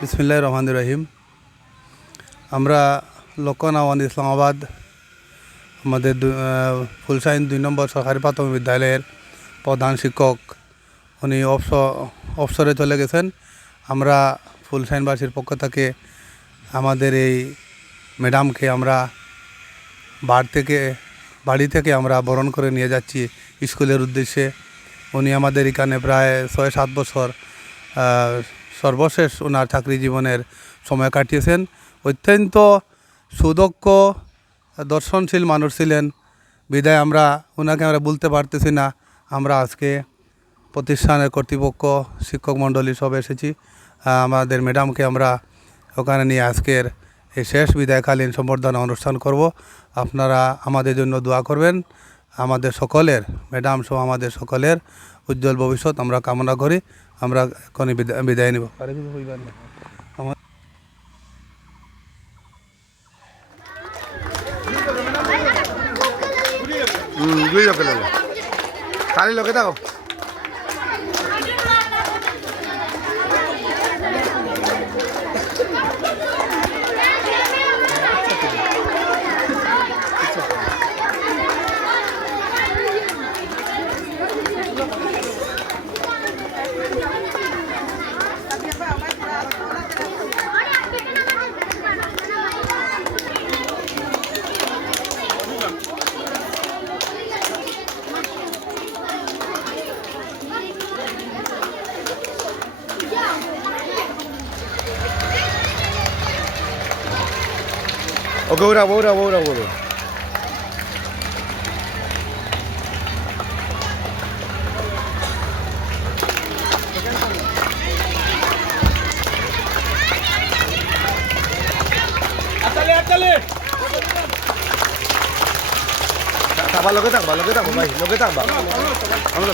বিসমিল্লাহির রহমানির রহিম। আমরা লক্ষ্ণৌয়ান ইসলামাবাদ আমাদের ফুলশাইন 2 নম্বর সরকারি প্রাথমিক বিদ্যালয়ের প্রধান শিক্ষক উনি অবসরে চলে গেছেন। আমরা ফুলশাইনবাসীর পক্ষ থেকে আমাদের এই ম্যাডামকে আমরা বাড়ি থেকে আমরা বরণ করে নিয়ে যাচ্ছি স্কুলের উদ্দেশ্যে। উনি আমাদের এখানে প্রায় 6-7 বছর সর্বশেষ ওনার চাকরি জীবনের সময় কাটিয়েছেন। অত্যন্ত সুদক্ষ দর্শনশীল মানুষ ছিলেন বিদায় ওনাকে আমরা বলতে পারতেছি না। আমরা আজকে প্রতিষ্ঠানের কর্তৃপক্ষ শিক্ষক মণ্ডলী সব এসেছি। আমাদের ম্যাডামকে আমরা ওখানে নিয়ে আজকের এই শেষ বিদায়কালীন সম্বর্ধনা অনুষ্ঠান করব। আপনারা আমাদের জন্য দোয়া করবেন। আমাদের সকলের ম্যাডাম সহ আমাদের সকলের উজ্জ্বল ভবিষ্যৎ আমরা কামনা করি। আমরা এখনই বিদায় নেব। খালি লোকে থাকো। ওকে ওরা থাকবা লগে থাকবা ভাই লগে থাকবা আমরা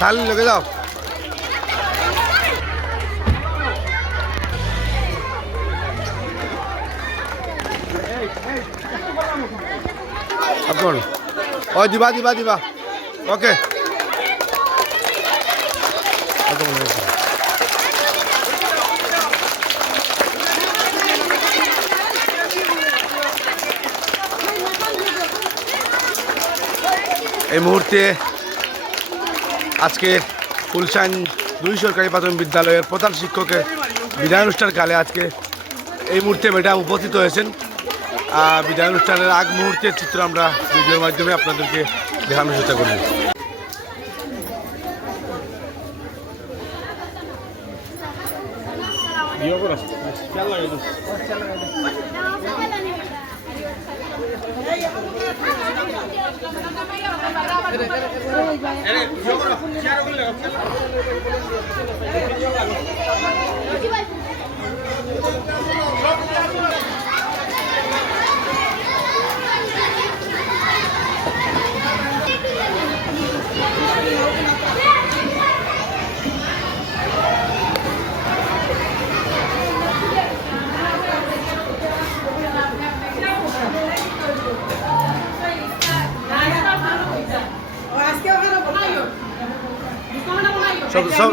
খালি লগে যাও। আপন ও দিবা ওকে এই মুহূর্তে আজকে ফুলশাইন 2 সরকারি প্রাথমিক বিদ্যালয়ের প্রধান শিক্ষকের বিদায় অনুষ্ঠানকালে আজকে এই মুহূর্তে ম্যাডাম উপস্থিত হয়েছেন। বিদায় অনুষ্ঠানের আগ মুহূর্তের চিত্র আমরা ভিডিওর মাধ্যমে আপনাদেরকে দেখানোর চেষ্টা করব। সব